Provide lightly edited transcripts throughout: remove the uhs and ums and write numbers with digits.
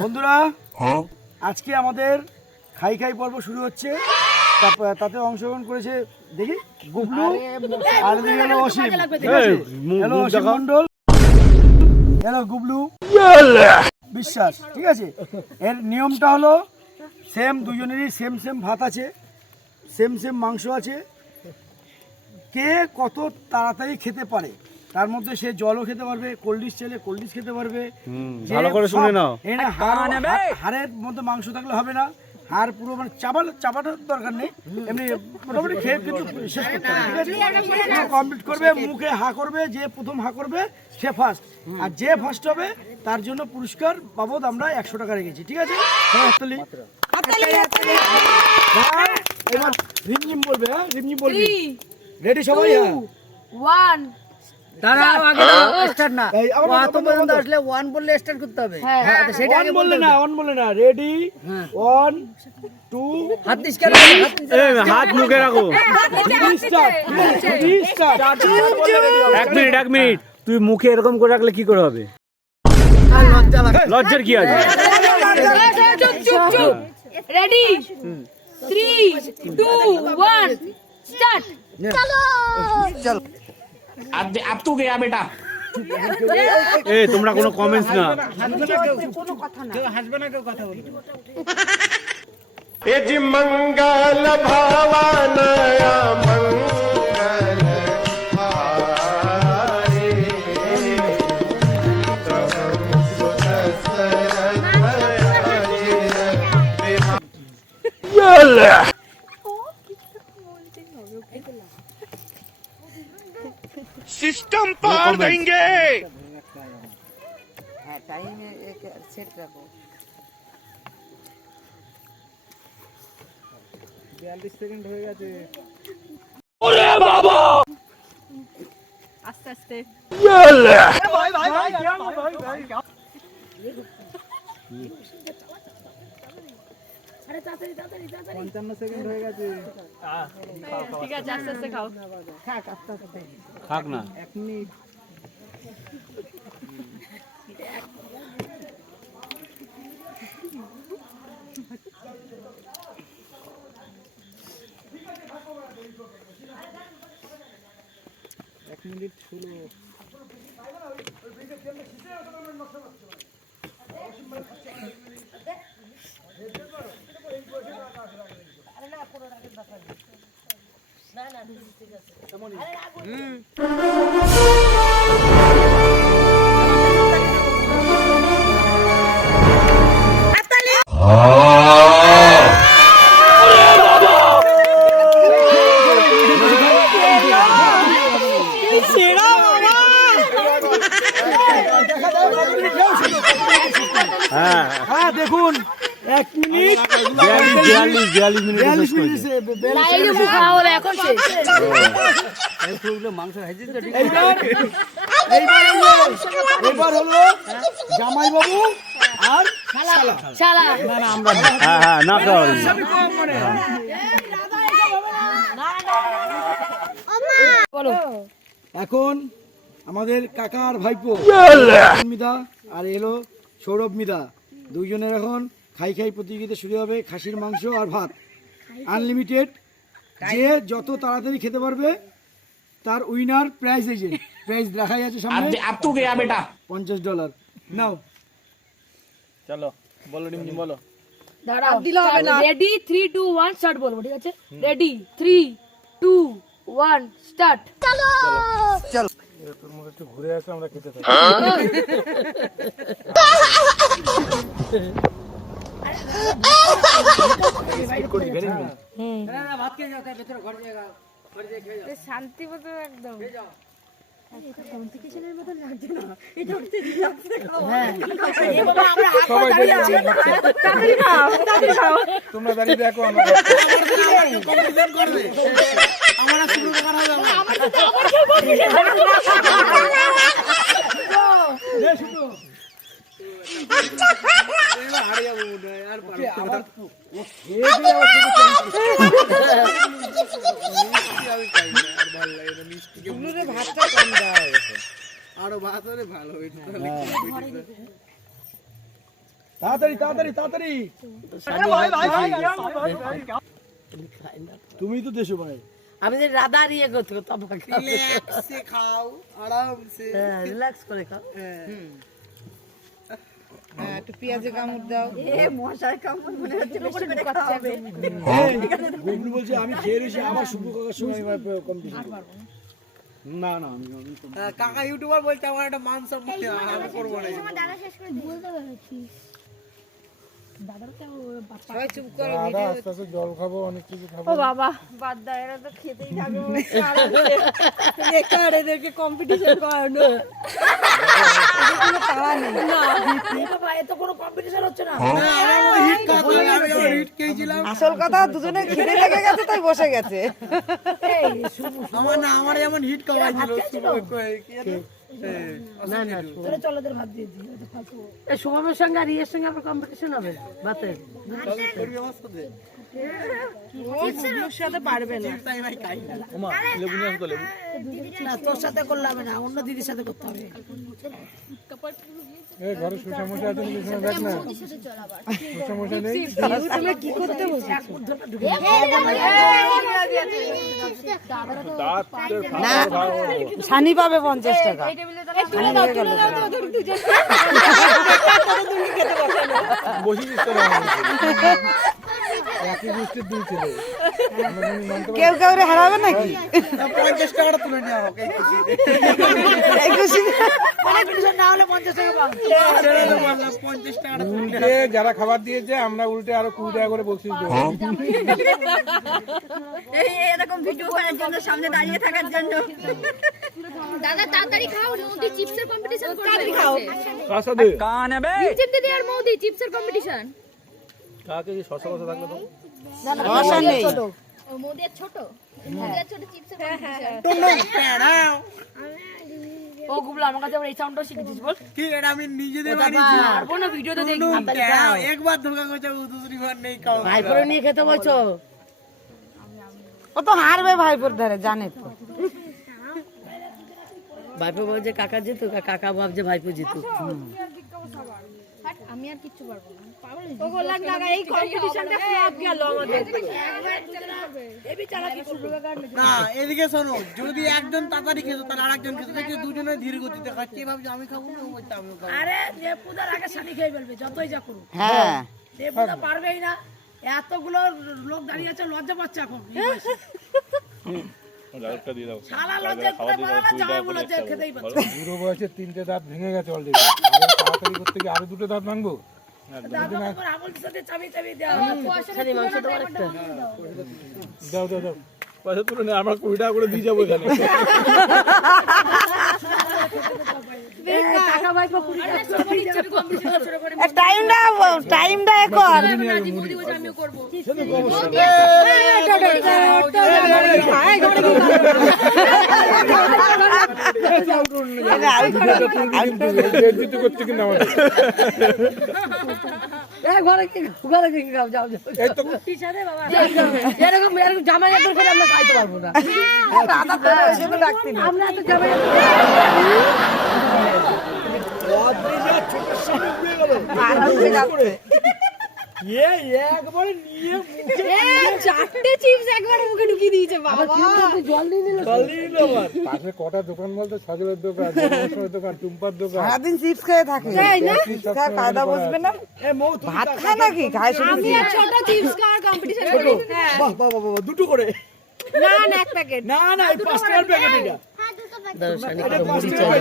বন্ধুরা আজকে আমাদের খাই খাই পর্ব শুরু হচ্ছে। তাতে অংশগ্রহণ করেছে দেখি গুবলু আর হলো অসীম। হ্যালো অসীম মন্ডল, হ্যালো গুবলু বিশ্বাস। ঠিক আছে, এর নিয়মটা হলো সেম, দুজনেরই সেম সেম ভাত আছে, সেম সেম মাংস আছে। কে কত তাড়াতাড়ি খেতে পারে তার মধ্যে সে জলও খেতে পারবে, কোল্ড ড্রিঙ্কস চাইলে কোল্ড ড্রিঙ্কস খেতে পারবে। ভালো করে শুনে নাও, হাড়ের মধ্যে মাংস থাকলে হবে না, হাড় পুরো মানে চাপাটার দরকার নেই, এমনি মোটামুটি খেয়ে কিন্তু শেষ করতে হবে। ঠিক আছে, কমপ্লিট করবে, মুখে হা করবে, যে প্রথম হা করবে সে ফার্স্ট, আর যে ফার্স্ট হবে তার জন্য পুরস্কার বাবদ আমরা 100 টাকা রেখেছি। ঠিক আছে, এবার রিমঝিম বলবে। হ্যাঁ রিমঝিম বলবি, রেডি সবাই? হ্যাঁ দাঁড়াও, আগে স্টার্ট না, অত পর্যন্ত আসলে 1 বললে স্টার্ট করতে হবে। হ্যাঁ তো সেটা আগে বললে না, অন বললে না। রেডি 1 2 হাত দিস কেন? হাত মুখে রাখো। স্টার্ট। এক মিনিট, তুই মুখে এরকম করে রাখলে কি করে হবে? লজ্জা লাগে। লজ্জার কি আছে? চুপ। Ready 3 2 1 start. চল अब तू गया बेटा। এ তোমরা কোনো কমেন্টস না। কোনো কথা না, কেউ হাসবে না, কেউ কথা বলবে না। ए जी मंगल भावनया मंगल हारे सिस्टम पार देंगे। হ্যাঁ টাইম সেট রাখো। 42 সেকেন্ড হয়ে গেছে। আস্তে আস্তে আরে তাড়াতাড়ি 55 সেকেন্ড হয়ে গেছে। ঠিক আছে, আস্তে আস্তে খাও। থাক আস্তে আস্তে, থাক না। 1 মিনিট। এক মিনিট ষোলো। হ্যাঁ দেখুন 1 মিনিট 42 মিনিট শেষ করেছে। না, এই যে মুখ খাওয়া হবে এখন শেষ। মাংস খাইছি তো ঠিক। এইবার হলো জামাই বাবু আর শালা হ্যাঁ না খাওয়া বলো। এখন আমাদের কাকার ভাইপো মিদা আর এলো সৌরভ মিদা, দুইজনের এখন খাই খাই প্রতিযোগিতা শুরু হবে। খাসির মাংস আর ভাত আনলিমিটেড, যে যত তাড়াতাড়ি খেতে পারবে তার উইনার প্রাইজ। এই যে প্রাইজ দেখাই আছে সামনে, अब तू गया बेटा। $50 নাও। চলো বলো রিমঝিম বলো। দাঁড়াও, রেডি 3 2 1 স্টার্ট বলবো। ঠিক আছে, রেডি 3 2 1 স্টার্ট। চল তোর মুখে একটু ঘুরে আসলে আমরা খেতে থাকি। ভাত খেয়ে যাও, তার ভেতরে ঘরে জায়গা শান্তি মতো একদম। তোমরা দাঁড়িয়ে দেখো আমরা ভাতটা কম দেওয়া হয়েছে, আরো ভাত হলে ভালো হইতো। তাড়াতাড়ি তাড়াতাড়ি তাড়াতাড়ি তুমি তো দেশো ভাই আমি যে রাধা নিয়ে করতে তোমাকে রিল্যাক্সে খাও আরামসে রিল্যাক্স করে খাও একটু পেঁয়াজে কামড় দাও গুগলু বলছে আমি খেয়ে রয়েছি আবার শুভ কাকার সঙ্গে আমি কম্পিটিশন না না আমি কাকা ইউটিউবার বলতে আমার একটা মান সম্মান আমি করবো না সবাই চুপ করো জল খাবো অনেক কিছু খাবো ও বাবা বাদ দাও এরা তো খেতেই থাকবে বেকার এদেরকে কম্পিটিশন করানো আসল কথা দুজনে খিদে লেগে গেছে তাই বসে গেছে আমার না আমার যেমন হিট কমাইছিল শুভমের সঙ্গে আর ইয়ের সঙ্গে আবার কম্পিটিশন হবে ভাতের সাথে পারবে না না তোর সাথে করলে হবে না অন্য দিদির সাথে করতে হবে ঘরে সুসমস্যা আছে দেখ না সুসমস্যা নেই তুমি কি করতে বসে সানি পাবে 50 টাকা একই গোষ্ঠীর দুই ছেলে কেউ কেউ হারাবে নাকি 50 টাকা তুলে নেওয়া হোক এই খুশি না হলে 50 টাকা পাবো 50 টাকা উল্টে যারা খাবার দিয়েছে আমরা উল্টে আরো 20 টাকা করে বকশিস দেবো এরকম ভিডিও করার জন্য সামনে দাঁড়িয়ে থাকার জন্য দাদা তাড়াতাড়ি খাও মৌদি চিপসের কম্পিটিশন করবে খাও কাসাদে চিপ দিদি আর মৌদি চিপসের কম্পিটিশন কাকে শশা কথা থাকলে তো রসা নেই মৌদি আর ছোট মৌদি আর ছোট চিপসের কম্পিটিশন ও গুবলা আমার কাছে আবার এই সাউন্ডটাও শিখেছিস বল কি এটা আমি নিজেদের বানিয়েছি পারবো না ভিডিওতে দেখি একবার ধোকা করেছে দুসরি বার নেই খাও ভাই করে নিয়ে খেতে বলছো ও তো হারবে ভাইপোর ধারে জানে তো ভাইপো বলছে কাকা জিতু কাকা ভাবছে ভাইপো জিতু আমি আর কিচ্ছু পারবো না ওগো লাগ লাগা এই কম্পিটিশনটা ফ্লপ গেল আমাদের না এদিকে শোনো যদি একজন তাড়াতাড়ি খেতো তাহলে আরেকজন খেতে দেখে দুজনে ধীর গতিতে খাচ্ছে ভাবছে আমি খাবো না ও বলছে আমিও খাবো আরে দেবপুদার আগে সানি খেয়ে ফেলবে যতই যা করুক হ্যাঁ দেবপুদা পারবেই না এতগুলো লোক দাঁড়িয়ে আছে লজ্জা পাচ্ছে এখন শালা লজ্জা কোথায় পারে না জামাই বলে যে খেতেই পাচ্ছে বুড়ো বয়সে 3টে দাঁত ভেঙে গেছে অলরেডি তাড়াতাড়ি করতে গিয়ে আরো 2টো দাঁত ভাঙবো দাদা আমার আমলের সাথে চাবি চাবি দাও সানি মাংস তোমার একটা দাও দাও দাও পয়সা তুলে নে আমরা 20 টাকা করে দিয়ে যাবো এখানে কাকা ভাইপো 20 টাকা কম্পিটিশন শুরু করে টাইমটা এখন মৌদি বলছে আমিও করবো করছে কিনা আমাদের ঘরে কি খাও যাও যাও এই তো পিছারে বাবা এরকম জামাই আদর করে আমরা খাইতে পারবো না আমরা তো জামাই একবারে নিয়ে চারটে চিপস একবার মুখে ঢুকিয়ে দিয়েছে বাবা জল দিয়ে দিল পাশে কটা দোকান বলতে সজলের দোকান মশলার দোকান টুম্পার দোকান সারাদিন চিপস খেয়ে থাকে কায়দা বসবে না ভাত খায় নাকি খায় শুধু আমি আর ছোট চিপস খাওয়ার কম্পিটিশন করি হ্যাঁ বাহ বাহ বাহ বাহ, দুটো করে না না এক প্যাকেট না না এই 5 টাকার প্যাকেট এটা এটা 5 টাকা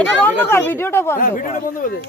এটা বন্ধ কর ভিডিওটা বন্ধ ভিডিওটা বন্ধ করে দে